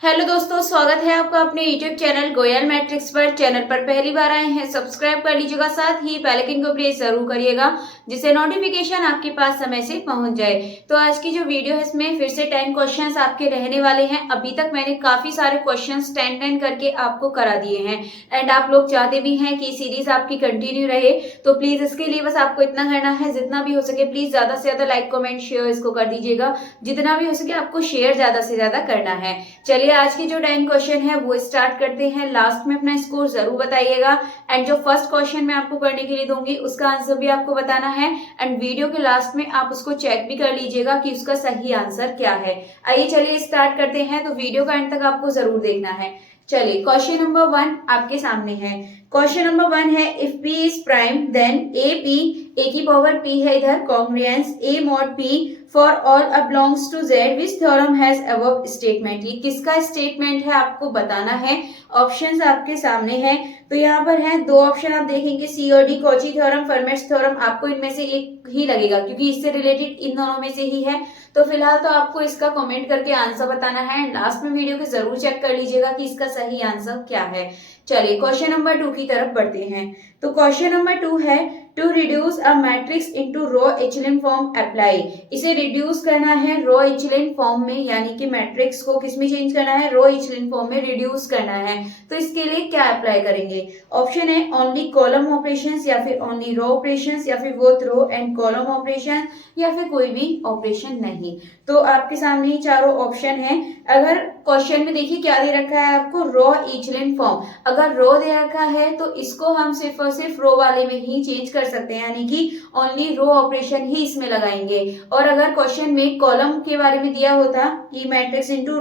Hello दोस्तों, स्वागत है आपका अपने यूट्यूब चैनल गोयल मैट्रिक्स पर। चैनल पर पहली बार आए हैं, सब्सक्राइब कर लीजिएगा, साथ ही बेल आइकन को प्रेस जरूर करिएगा जिससे नोटिफिकेशन आपके पास समय से पहुंच जाए। तो आज की जो वीडियो है इसमें फिर से 10 क्वेश्चंस आपके रहने वाले हैं। अभी तक मैंने काफी सारे क्वेश्चंस 10 करके आपको करा दिए हैं एंड आप लोग चाहते भी हैं कि सीरीज आपकी कंटिन्यू रहे। तो प्लीज इसके लिए बस आपको इतना करना है, जितना भी हो सके प्लीज ज्यादा से ज्यादा लाइक कमेंट शेयर इसको कर दीजिएगा। जितना भी हो सके आपको शेयर ज्यादा से ज्यादा करना है। चलिए आज की जो 10 क्वेश्चन है वो स्टार्ट करते हैं। लास्ट में अपना स्कोर जरूर बताइएगा एंड जो फर्स्ट क्वेश्चन मैं आपको करने के लिए दूंगी उसका आंसर भी आपको बताना है एंड वीडियो के लास्ट में आप उसको चेक भी कर लीजिएगा कि उसका सही आंसर क्या है। आइए चलिए स्टार्ट करते हैं। तो वीडियो का एंड तक आपको जरूर देखना है। चलिए क्वेश्चन नंबर 1 आपके सामने है। क्वेश्चन नंबर 1 है, if P is prime then A P, A की पावर P है इधर, congruence A mod P for all belongs to Z, which theorem has above statement. ये किसका स्टेटमेंट है आपको बताना है। ऑप्शंस आपके सामने हैं। तो यहाँ पर है दो ऑप्शन, आप देखेंगे C और D, Cauchy theorem, formats theorem. आपको इनमें से एक ही लगेगा क्योंकि इससे रिलेटेड इन दोनों में से ही है। तो फिलहाल तो आपको इसका कमेंट करके आंसर बताना है। लास्ट में वीडियो को जरूर चेक कर लीजिएगा कि इसका सही आंसर क्या है। चलिए क्वेश्चन नंबर 2 की तरफ बढ़ते हैं। तो क्वेश्चन नंबर 2 है, to reduce a matrix into row echelon form apply. इसे रिड्यूस करना है रो एचेलन फॉर्म में, यानी कि मैट्रिक्स को किस में चेंज करना है, रो एचेलन फॉर्म में रिड्यूस करना है। तो इसके लिए क्या अप्लाई करेंगे? ऑप्शन है ओनली कॉलम ऑपरेशंस, या फिर ओनली रो ऑपरेशंस, या फिर both row and column operation, या फिर कोई भी ऑपरेशन नहीं। तो आपके सामने ही चारों ऑप्शन है। अगर क्वेश्चन में देखिए क्या दे रखा है आपको, रो एचेलन फॉर्म। अगर रो दे रखा है तो इसको हम सिर्फ और सिर्फ रो वाले में ही चेंज कर सकते हैं, यानी कि ओनली रो ऑपरेशन ही इसमें लगाएंगे। और अगर क्वेश्चन में कॉलम के बारे में दिया होता कि मैट्रिक्स इनटू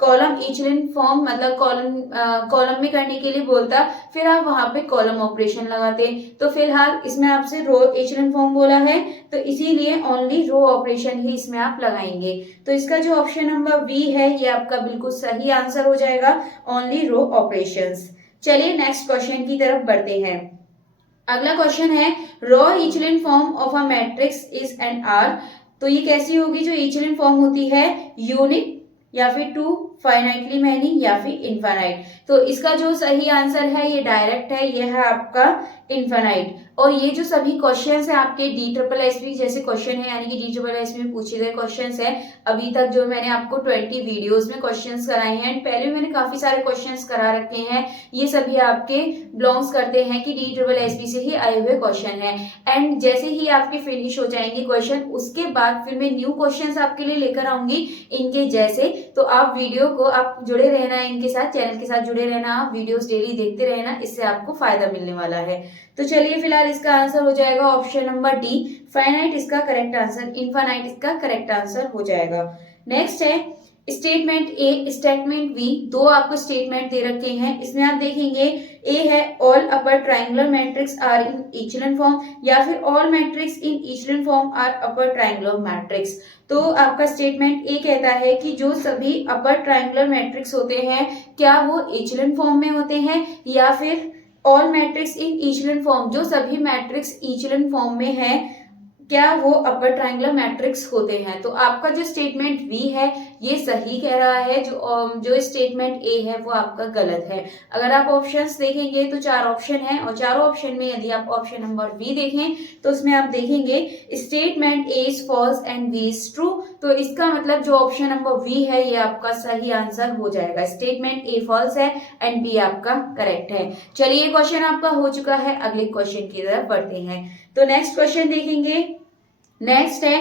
कॉलम एचेलन फॉर्म, मतलब कॉलम में करने के लिए बोलता, फिर आप वहां पे कॉलम ऑपरेशन लगाते। तो फिलहाल इसमें आपसे रो एचेलन फॉर्म बोला है तो इसीलिए ओनली रो ऑपरेशन ही इसमें आप लगाएंगे। तो इसका जो ऑप्शन नंबर बी है ये आपका बिल्कुल सही आंसर हो जाएगा, ओनली रो ऑपरेशंस। चलिए नेक्स्ट क्वेश्चन की तरफ बढ़ते हैं। अगला क्वेश्चन है, row echelon form of a matrix is N R. तो ये कैसी होगी? जो एचेलन फॉर्म होती है यूनिट, या फिर टू, फाइनाइटली मैनी, या फिर इनफाइनाइट। तो इसका जो सही आंसर है ये डायरेक्ट है, ये है आपका इनफाइनाइट। और ये जो सभी क्वेश्चंस है आपके DSSB जैसे क्वेश्चन है, यानी कि DSSB में पूछे गए क्वेश्चंस है। अभी तक जो मैंने आपको 20 वीडियोस में क्वेश्चंस कराए हैं, पहले मैंने काफी सारे क्वेश्चंस करा रखे हैं। ये सभी आपके बिलोंग्स करते हैं कि DSSB से ही आए हुए क्वेश्चन है। एंड जैसे ही आपके फिनिश हो जाएंगे क्वेश्चन, उसके बाद फिर मैं न्यू क्वेश्चन आपके लिए लेकर आऊंगी इनके जैसे। तो आप वीडियो को आप जुड़े रहना, इनके साथ चैनल के साथ जुड़े रहना, आप वीडियोस डेली देखते रहना, इससे आपको फायदा मिलने वाला है। तो चलिए फिलहाल इसका आंसर हो जाएगा ऑप्शन नंबर डी, फाइनाइट इसका करेक्ट आंसर, इनफाइनाइट इसका करेक्ट आंसर हो जाएगा। नेक्स्ट है स्टेटमेंट ए, स्टेटमेंट बी। दो आपको स्टेटमेंट दे रखे हैं। इसमें आप देखेंगे ए है all upper triangular matrix are in echelon form, या फिर all matrix in echelon form are upper triangular matrix. तो आपका स्टेटमेंट ए कहता है कि जो सभी अपर ट्राइंगुलर मैट्रिक्स होते हैं क्या वो इचेलन फॉर्म में होते हैं, या फिर all matrix in echelon form, जो सभी मैट्रिक्स इचेलन फॉर्म में है क्या वो अपर ट्राइंगुलर मैट्रिक्स होते हैं। तो आपका जो स्टेटमेंट बी है ये सही कह रहा है, जो स्टेटमेंट ए है वो आपका गलत है। अगर आप ऑप्शंस देखेंगे तो चार ऑप्शन है, और चारों ऑप्शन में यदि आप ऑप्शन नंबर बी देखें तो उसमें आप देखेंगे statement A is false and B is true. तो इसका मतलब जो ऑप्शन नंबर बी है ये आपका सही आंसर हो जाएगा। स्टेटमेंट ए फॉल्स है एंड बी आपका करेक्ट है। चलिए क्वेश्चन आपका हो चुका है, अगले क्वेश्चन की तरफ बढ़ते हैं। तो नेक्स्ट क्वेश्चन देखेंगे। नेक्स्ट है,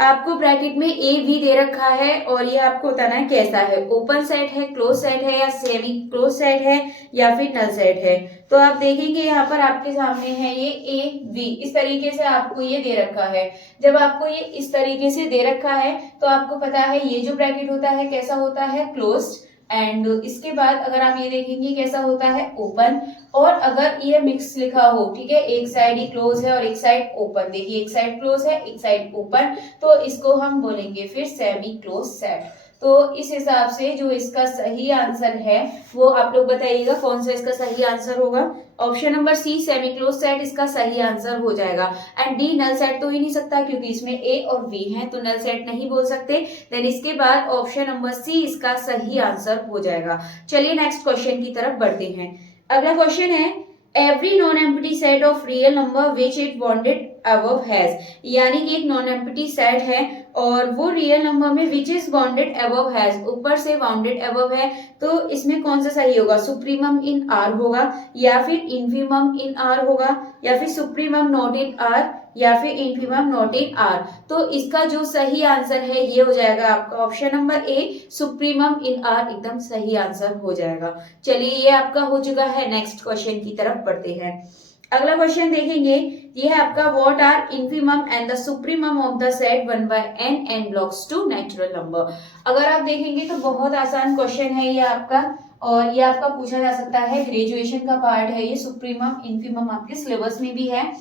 आपको ब्रैकेट में ए भी दे रखा है और ये आपको बताना है कैसा है, ओपन सेट है, क्लोज सेट है, या सेमी क्लोज सेट है, या फिर नल सेट है। तो आप देखेंगे यहाँ पर आपके सामने है ये ए बी, इस तरीके से आपको ये दे रखा है। जब आपको ये इस तरीके से दे रखा है तो आपको पता है ये जो ब्रैकेट होता है कैसा होता है, क्लोज्ड। एंड इसके बाद अगर आप ये देखेंगे कैसा होता है, ओपन। और अगर ये मिक्स लिखा हो, ठीक है, एक साइड ही क्लोज है और एक साइड ओपन, देखिए एक साइड क्लोज है एक साइड ओपन, तो इसको हम बोलेंगे फिर सेमी क्लोज सेट। तो इस हिसाब से जो इसका सही आंसर है वो आप लोग बताइएगा कौन सा इसका सही आंसर होगा। Option number C semi close set इसका सही आंसर हो जाएगा। एंड डी नल सेट तो हो ही नहीं सकता क्योंकि इसमें ए और बी है, तो नल सेट नहीं बोल सकते। देन इसके बाद ऑप्शन नंबर सी इसका सही आंसर हो जाएगा। चलिए नेक्स्ट क्वेश्चन की तरफ बढ़ते हैं। अगला क्वेश्चन है every non empty set of real number which it bounded above has, यानी कि एक नॉन एम्प्टी सेट है और वो रियल नंबर में which is bounded above has, ऊपर से बाउंडेड अबव है, तो इसमें कौन सा सही होगा? सुप्रीमम इन आर होगा या फिर इन्फीमम इन आर होगा या फिर सुप्रीमम नॉट इन आर या फिर इन्फीमम नॉट इन आर। तो इसका जो सही आंसर है ये हो जाएगा आपका option number A supremum in are एकदम सही आंसर हो जाएगा। चलिए ये आपका हो चुका है। नेक्स्ट क्वेश्चन की तरफ बढ़ते हैं। अगला क्वेश्चन देखेंगे, ये है आपका what are infimum and the supremum of the set 1/n n belongs to natural number. अगर आप देखेंगे तो बहुत आसान क्वेश्चन है ये आपका, और ये आपका पूछा जा सकता है, ग्रेजुएशन का पार्ट है ये। सुप्रीमम इन्फीमम आपके सिलेबस में भी है।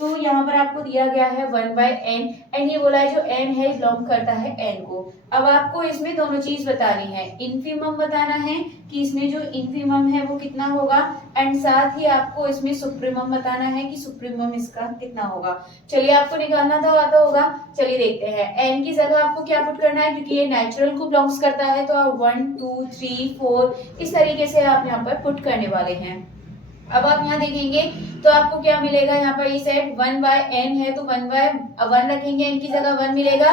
तो यहाँ पर आपको दिया गया है 1/n एंड ये बोला है जो n है बिलोंग करता है n को। अब आपको इसमें दोनों चीज बतानी है, इन्फीमम बताना है कि इसमें जो इन्फीमम है वो कितना होगा, एंड साथ ही आपको इसमें सुप्रीमम बताना है कि सुप्रीमम इसका कितना होगा। चलिए आपको निकालना तो आता होगा, चलिए देखते हैं। n की जगह आपको क्या पुट करना है, क्योंकि ये नेचुरल को बिलोंग्स करता है, तो आप 1 2 3 4 इस तरीके से आप यहाँ पर पुट करने वाले हैं। अब आप यहाँ देखेंगे तो आपको क्या मिलेगा, यहाँ पर ये सेट 1/n है तो 1/1 रखेंगे, n की जगह 1 मिलेगा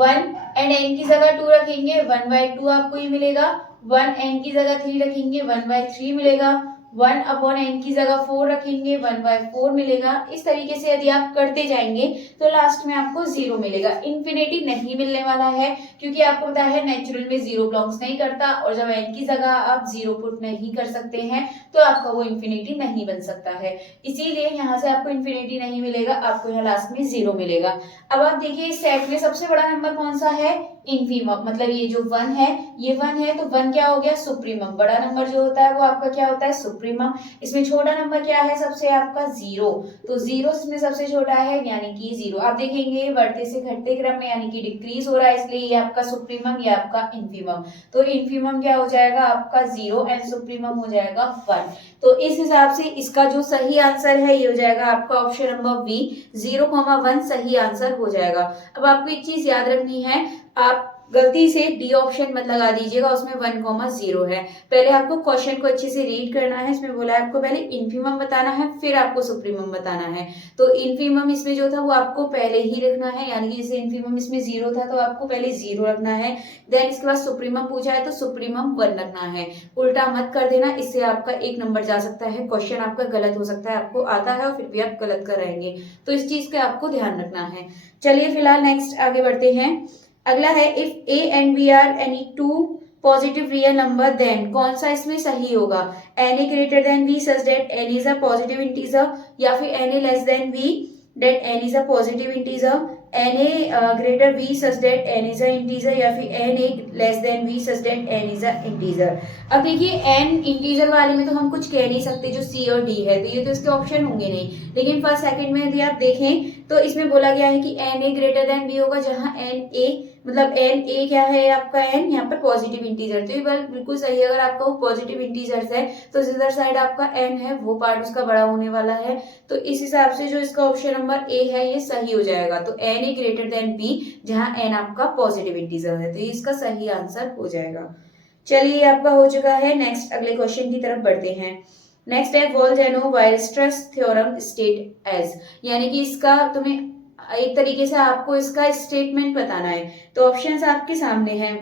1, एंड n की जगह 2 रखेंगे 1/2 आपको ये मिलेगा 1, n की जगह 3 रखेंगे 1/3 मिलेगा 1/n की जगह 4 रखेंगे 1/4 मिलेगा। इस तरीके से यदि आप करते जाएंगे तो लास्ट में आपको 0 मिलेगा। इन्फिनिटी नहीं मिलने वाला है क्योंकि आपको पता है नेचुरल में 0 बिलोंग्स नहीं करता, और जब n की जगह आप 0 पुट नहीं कर सकते हैं तो आपका वो इन्फिनिटी नहीं बन सकता है, इसीलिए यहाँ से आपको इन्फिनिटी नहीं मिलेगा, आपको यहाँ लास्ट में 0 मिलेगा। अब आप देखिए इस सेट में सबसे बड़ा नंबर कौन सा है, इन्फीमम, मतलब ये जो 1 है ये 1 है तो 1 क्या हो गया, सुप्रीमम। बड़ा नंबर जो होता है वो आपका क्या होता है, सुप्रीमम। इसमें छोटा नंबर क्या है सबसे, आपका 0, तो 0 इसमें सबसे छोटा है यानी कि 0। आप देखेंगे बढ़ते से घटते क्रम में यानी कि डिक्रीज हो रहा है, इसलिए ये आपका सुप्रीमम, ये आपका इन्फीमम। तो इन्फीमम क्या हो जाएगा आपका 0 एंड सुप्रीमम हो जाएगा 1। तो इस हिसाब से इसका जो सही आंसर है ये हो जाएगा आपका ऑप्शन नंबर बी 0,1 सही आंसर हो जाएगा। अब आपको एक चीज याद रखनी है, आप गलती से डी ऑप्शन मत लगा दीजिएगा, उसमें 1,0 है। पहले आपको क्वेश्चन को अच्छे से रीड करना है। इसमें बोला है आपको पहले इन्फीमम बताना है फिर आपको सुप्रीमम बताना है। तो इन्फीमम इसमें जो था वो आपको पहले ही रखना है, यानी कि जैसे इन्फीमम इसमें 0 था तो आपको पहले 0 रखना है। देन इसके बाद सुप्रीमम पूछा है तो सुप्रीमम 1 रखना है। उल्टा मत कर देना, इससे आपका 1 नंबर जा सकता है, क्वेश्चन आपका गलत हो सकता है। आपको आता है और फिर भी आप गलत कराएंगे, तो इस चीज का आपको ध्यान रखना है। चलिए फिलहाल नेक्स्ट आगे बढ़ते हैं। अगला है if a and b are any two positive real number then, कौन सा इसमें सही होगा, na greater than b such that n is a positive integer, या फिर na less than b that n is a positive integer, na greater b such that n is a integer, या फिर na less than b such that n is a integer. अब देखिए n integer वाले में तो हम कुछ कह नहीं सकते, जो c और d है तो ये तो इसके ऑप्शन होंगे नहीं, लेकिन फर्स्ट सेकंड में यदि आप देखें तो इसमें बोला गया है कि na ग्रेटर देन b होगा, जहां na मतलब na क्या है आपका n यहाँ पर पॉजिटिव इंटीजर, तो ये बिल्कुल सही है। अगर आपका वो पॉजिटिव इंटीजर्स है तो जिधर साइड आपका n है वो पार्ट उसका बड़ा होने वाला है, तो इस हिसाब से जो इसका ऑप्शन नंबर ए है ये सही हो जाएगा। तो na ग्रेटर देन b जहां n आपका पॉजिटिव इंटीजर है, तो ये इसका सही आंसर हो जाएगा। चलिए आपका हो चुका है। नेक्स्ट अगले क्वेश्चन की तरफ बढ़ते हैं। नेक्स्ट है वोल्टेनो-वायरस्ट्रास थ्योरम स्टेट एज, यानी कि इसका तुम्हें एक तरीके से आपको इसका स्टेटमेंट बताना है। तो ऑप्शंस आपके सामने हैं,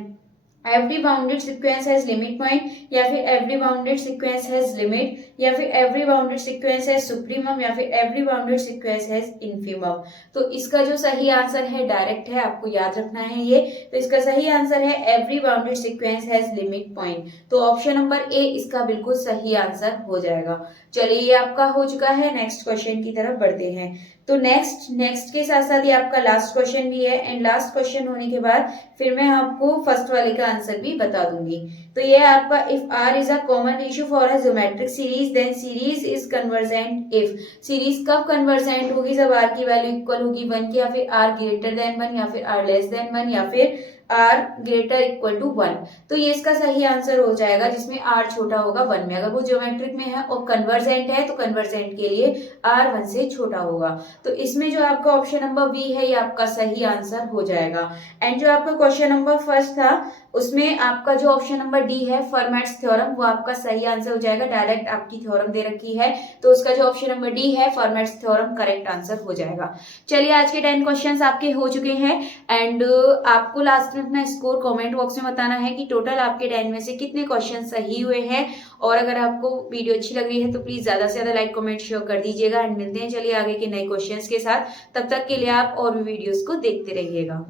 every bounded sequence has limit point, या फिर every bounded sequence has limit, या फिर every bounded sequence has supremum, या फिर every bounded sequence has infimum. तो इसका जो सही आंसर है डायरेक्ट है, आपको याद रखना है ये। तो इसका सही आंसर है every bounded sequence has limit point, तो ऑप्शन नंबर ए इसका बिल्कुल सही आंसर हो जाएगा। चलिए ये आपका हो चुका है। नेक्स्ट क्वेश्चन की तरफ बढ़ते हैं। तो नेक्स्ट के साथ साथ ये आपका लास्ट क्वेश्चन भी है, एंड लास्ट क्वेश्चन होने के बाद फिर मैं आपको फर्स्ट वाले का आंसर भी बता दूंगी। तो ये आपका if r is a common ratio for a geometric series then series is convergent if, series कब कन्वर्जेंट होगी, जब r की वैल्यू इक्वल होगी 1 की, या फिर r ग्रेटर देन 1, या फिर r लेस देन 1, या फिर r ग्रेटर इक्वल टू 1। तो ये इसका सही आंसर हो जाएगा, जिसमें r छोटा होगा 1 में। अगर वो ज्योमेट्रिक में है और कन्वर्जेंट है तो कन्वर्जेंट के लिए r 1 से छोटा होगा। तो इसमें जो आपका ऑप्शन नंबर बी है ये आपका सही आंसर हो जाएगा। एंड जो आपका क्वेश्चन नंबर फर्स्ट था उसमें आपका जो ऑप्शन नंबर डी है फॉर्मेट्स थ्योरम, वो आपका सही आंसर हो जाएगा। डायरेक्ट आपकी थ्योरम दे रखी है तो उसका जो ऑप्शन नंबर डी है फॉर्मेट्स थ्योरम करेक्ट आंसर हो जाएगा। चलिए आज के 10 क्वेश्चंस आपके हो चुके हैं। एंड आपको लास्ट में अपना स्कोर कमेंट बॉक्स में बताना है कि टोटल आपके 10 में से कितने क्वेश्चन सही हुए हैं। और अगर आपको वीडियो अच्छी लग रही है तो प्लीज ज्यादा से ज्यादा लाइक कमेंट शेयर कर दीजिएगा। एंड मिलते हैं चलिए आगे के नए क्वेश्चंस के साथ। तब तक के लिए आप और भी वीडियोस को देखते रहिएगा।